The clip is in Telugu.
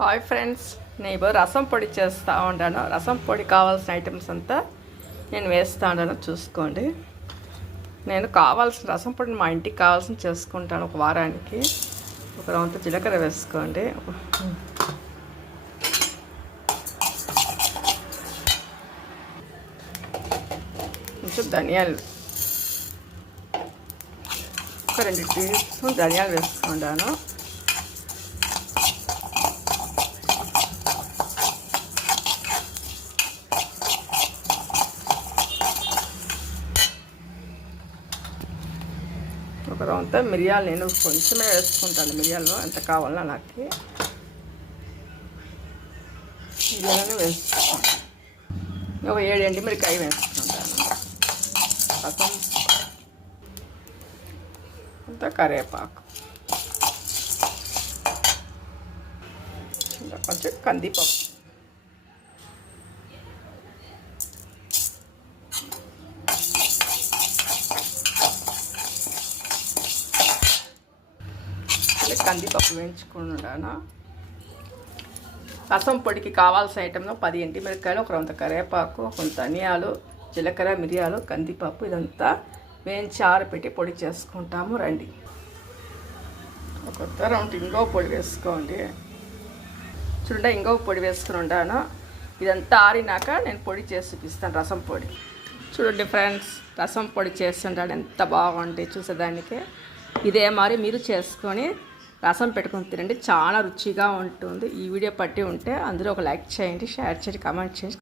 హాయ్ ఫ్రెండ్స్, నేను రసం పొడి చేస్తూ ఉంటాను. రసం పొడి కావాల్సిన ఐటమ్స్ అంతా నేను వేస్తూ ఉంటాను, చూసుకోండి. నేను కావాల్సిన రసం పొడిని మా ఇంటికి కావాల్సిన చేసుకుంటాను. ఒక వారానికి ఒక రౌండ్ జీలకర్ర వేసుకోండి, కొంచెం ధనియాలు, ఒక 2 టీ స్పూన్ ధనియాలు వేసుకుంటాను. ఒక రౌంత మిరియాలు నేను కొంచెమే వేసుకుంటాను. మిరియాలు ఎంత కావాలో నాకు మిరియాలను వేసుకుంటాను. ఒక 7 ఎండుమిరకాయ వేసుకుంటాను. రసం అంత కరివేపాకు, కొంచెం కందిపప్పు, కందిపప్పు వేయించుకున్నాను. రసం పొడికి కావాల్సిన ఐటెంలో 10 ఎండుమిరకాయలు, ఒక రౌంత కరివేపాకు, కొంత ధనియాలు, జీలకర్ర, మిరియాలు, కందిపప్పు ఇదంతా వేయించి ఆరబెట్టి పొడి చేసుకుంటాము. రండి. ఒక రౌండ్ ఇంగువ పొడి వేసుకోండి. చూడండి, ఇంగువ పొడి వేసుకుని ఉంటాను. ఇదంతా ఆరినాక నేను పొడి చేసి చూపిస్తాను. రసం పొడి చూడండి ఫ్రెండ్స్, రసం పొడి చేస్తుంటాను. ఎంత బాగుంటుంది చూసేదానికి. ఇదే మరి మీరు చేసుకొని రసం పెట్టుకొని తినండి, చాలా రుచిగా ఉంటుంది. ఈ వీడియో పట్టి ఉంటే అందరూ ఒక లైక్ చేయండి, షేర్ చేయండి, కామెంట్ చేయండి.